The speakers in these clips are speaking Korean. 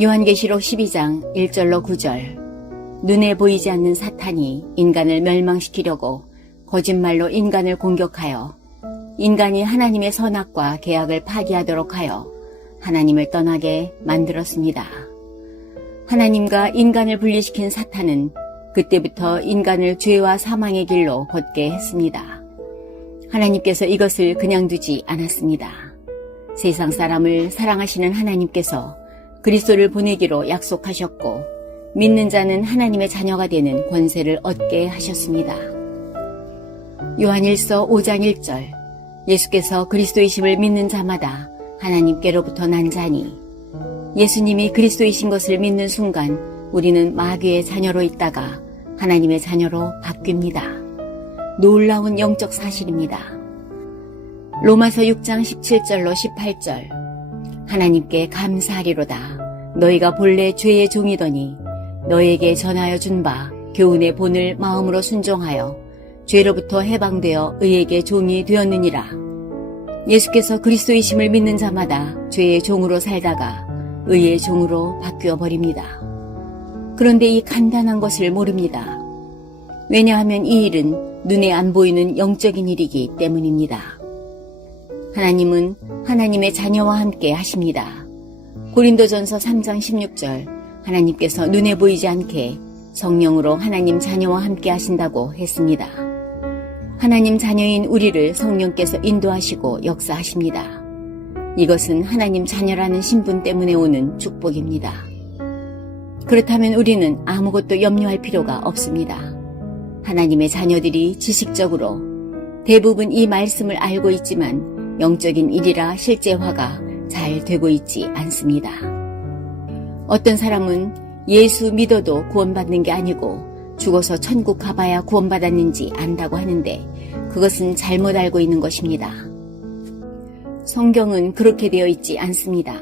요한계시록 12장 1절로 9절. 눈에 보이지 않는 사탄이 인간을 멸망시키려고 거짓말로 인간을 공격하여 인간이 하나님의 선악과 계약을 파기하도록 하여 하나님을 떠나게 만들었습니다. 하나님과 인간을 분리시킨 사탄은 그때부터 인간을 죄와 사망의 길로 걷게 했습니다. 하나님께서 이것을 그냥 두지 않았습니다. 세상 사람을 사랑하시는 하나님께서 그리스도를 보내기로 약속하셨고 믿는 자는 하나님의 자녀가 되는 권세를 얻게 하셨습니다. 요한일서 5장 1절. 예수께서 그리스도이심을 믿는 자마다 하나님께로부터 난 자니, 예수님이 그리스도이신 것을 믿는 순간 우리는 마귀의 자녀로 있다가 하나님의 자녀로 바뀝니다. 놀라운 영적 사실입니다. 로마서 6장 17절로 18절. 하나님께 감사하리로다. 너희가 본래 죄의 종이더니 너희에게 전하여 준 바 교훈의 본을 마음으로 순종하여 죄로부터 해방되어 의에게 종이 되었느니라. 예수께서 그리스도이심을 믿는 자마다 죄의 종으로 살다가 의의 종으로 바뀌어 버립니다. 그런데 이 간단한 것을 모릅니다. 왜냐하면 이 일은 눈에 안 보이는 영적인 일이기 때문입니다. 하나님은 하나님의 자녀와 함께 하십니다. 고린도전서 3장 16절. 하나님께서 눈에 보이지 않게 성령으로 하나님 자녀와 함께 하신다고 했습니다. 하나님 자녀인 우리를 성령께서 인도하시고 역사하십니다. 이것은 하나님 자녀라는 신분 때문에 오는 축복입니다. 그렇다면 우리는 아무것도 염려할 필요가 없습니다. 하나님의 자녀들이 지식적으로 대부분 이 말씀을 알고 있지만 영적인 일이라 실제화가 잘 되고 있지 않습니다. 어떤 사람은 예수 믿어도 구원받는 게 아니고 죽어서 천국 가봐야 구원받았는지 안다고 하는데 그것은 잘못 알고 있는 것입니다. 성경은 그렇게 되어 있지 않습니다.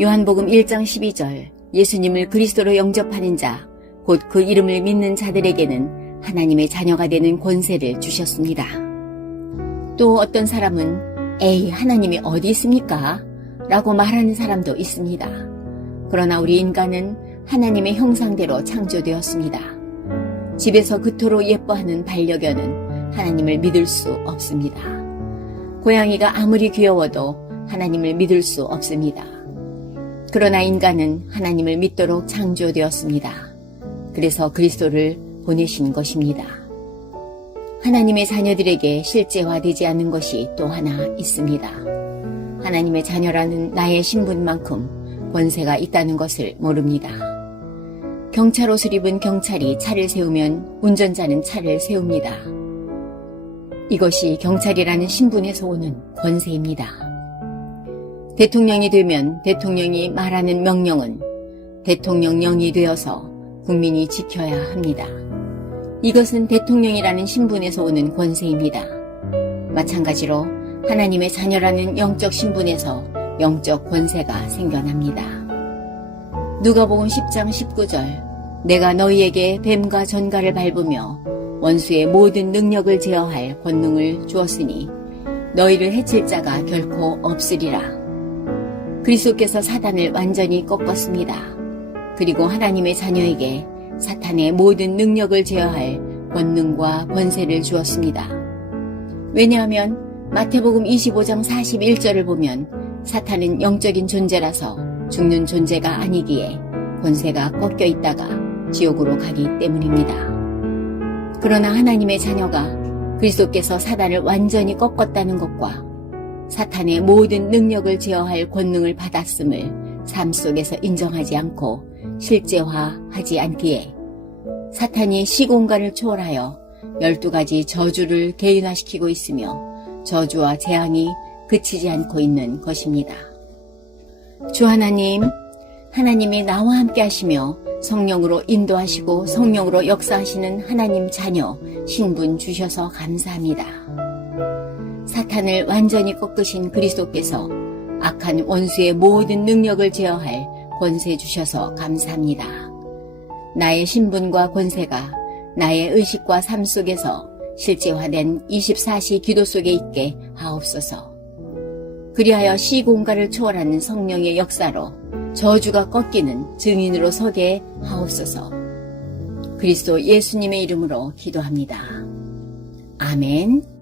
요한복음 1장 12절. 예수님을 그리스도로 영접하는 자, 곧 그 이름을 믿는 자들에게는 하나님의 자녀가 되는 권세를 주셨습니다. 또 어떤 사람은 에이, 하나님이 어디 있습니까? 라고 말하는 사람도 있습니다. 그러나 우리 인간은 하나님의 형상대로 창조되었습니다. 집에서 그토록 예뻐하는 반려견은 하나님을 믿을 수 없습니다. 고양이가 아무리 귀여워도 하나님을 믿을 수 없습니다. 그러나 인간은 하나님을 믿도록 창조되었습니다. 그래서 그리스도를 보내신 것입니다. 하나님의 자녀들에게 실제화되지 않는 것이 또 하나 있습니다. 하나님의 자녀라는 나의 신분만큼 권세가 있다는 것을 모릅니다. 경찰 옷을 입은 경찰이 차를 세우면 운전자는 차를 세웁니다. 이것이 경찰이라는 신분에서 오는 권세입니다. 대통령이 되면 대통령이 말하는 명령은 대통령령이 되어서 국민이 지켜야 합니다. 이것은 대통령이라는 신분에서 오는 권세입니다. 마찬가지로 하나님의 자녀라는 영적 신분에서 영적 권세가 생겨납니다. 누가복음 10장 19절. 내가 너희에게 뱀과 전갈을 밟으며 원수의 모든 능력을 제어할 권능을 주었으니 너희를 해칠 자가 결코 없으리라. 그리스도께서 사단을 완전히 꺾었습니다. 그리고 하나님의 자녀에게 사탄의 모든 능력을 제어할 권능과 권세를 주었습니다. 왜냐하면 마태복음 25장 41절을 보면 사탄은 영적인 존재라서 죽는 존재가 아니기에 권세가 꺾여 있다가 지옥으로 가기 때문입니다. 그러나 하나님의 자녀가 그리스도께서 사단을 완전히 꺾었다는 것과 사탄의 모든 능력을 제어할 권능을 받았음을 삶 속에서 인정하지 않고 실제화하지 않기에 사탄이 시공간을 초월하여 12가지 저주를 개인화시키고 있으며 저주와 재앙이 그치지 않고 있는 것입니다. 주 하나님, 하나님이 나와 함께 하시며 성령으로 인도하시고 성령으로 역사하시는 하나님 자녀 신분 주셔서 감사합니다. 사탄을 완전히 꺾으신 그리스도께서 악한 원수의 모든 능력을 제어할 권세 주셔서 감사합니다. 나의 신분과 권세가 나의 의식과 삶 속에서 실제화된 24시 기도 속에 있게 하옵소서. 그리하여 시공간을 초월하는 성령의 역사로 저주가 꺾이는 증인으로 서게 하옵소서. 그리스도 예수님의 이름으로 기도합니다. 아멘.